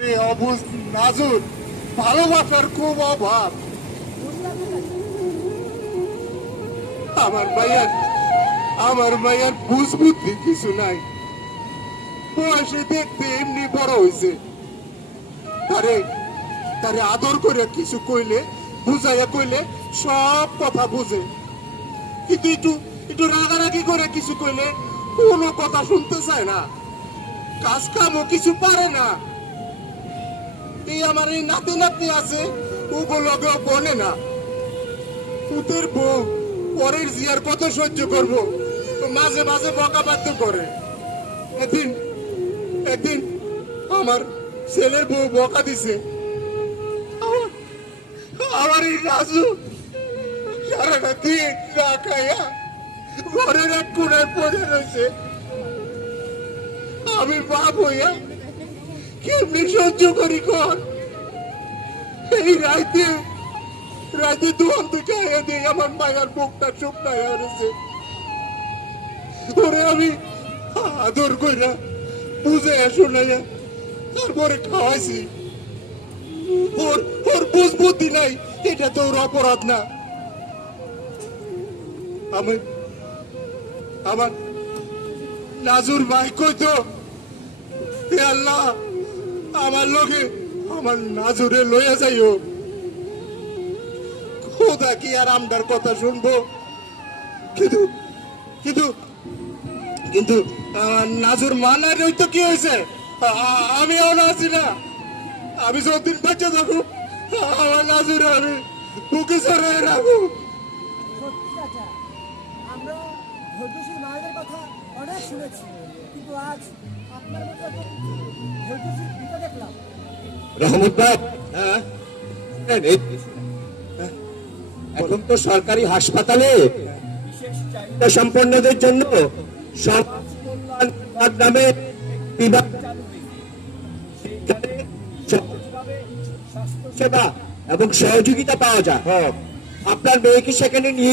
অবুজ নাজুর ভালোবাসার খুব অভাব। আমার মায়ের বুঝ বুদ্ধি কিছু নাই। বয়সে দেখতে এমনি বড় হয়েছে। তারে তারে আদর করে কিছু কইলে, বুঝাইয়া কইলে সব কথা বুঝে। কিন্তু একটু একটু রাগারাগি করে কিছু কইলে কোনো কথা শুনতে চায় না। কাজ কামও কিছু পারে না। এই আমার এই নাতি নাতনি আছে, ওগুলোকেও বনে না। পুতের বউ পরের জিয়ার কত সহ্য করব, মাঝে মাঝে বকাবাদ্য করে। একদিন একদিন আমার ছেলের বউ বকা দিছে। আমার এই রাজু সারাটা দিন না খাইয়া ঘরের এক কোণায় পড়ে রয়েছে। আমি বাপ হইয়া কেমনি সহ্য করি কর? এই রাইতে রাতে দোয়ান থেকে আয়া দিই আমার মায়ের বুকটা শুকনা হয়ে রয়েছে। ওরে আমি আদর কইরা বুঝে শোনাইয়া তারপরে খাওয়াইছি। ওর ওর বুঝ বুদ্ধি নাই, এটা তো ওর অপরাধ না। আমি আমার নাজুর ভাই কইতো, হে আল্লাহ আমার লোকে আমার নাজুরে লইয়া যাইও। খোদা কি আর আমদার কথা শুনবো? কিন্তু কিন্তু কিন্তু নাজুর মানার তো কি হয়েছে? আমিও না আছি না। আমি যতদিন বাচ্চা থাকবো আমার নাজুরে আমি বুকে সরাই রাখবো। সত্যি চাচা, আমরা ধৈর্যশীল মায়েদের কথা অনেক শুনেছি, কিন্তু আজ আপনার মতো একজন ধৈর্যশীল পিতা দেখলাম। রহমত ভাই, এখন তো সরকারি হাসপাতালে বিশেষ চাহিদা সম্পন্নদের জন্য সমাজ কল্যাণ বিভাগ নামে বিভাগ চালু হয়েছে। সেখানে সহজভাবে স্বাস্থ্য সেবা এবং সহযোগিতা পাওয়া যায়। আপনার মেয়ে কি সেখানে নিয়ে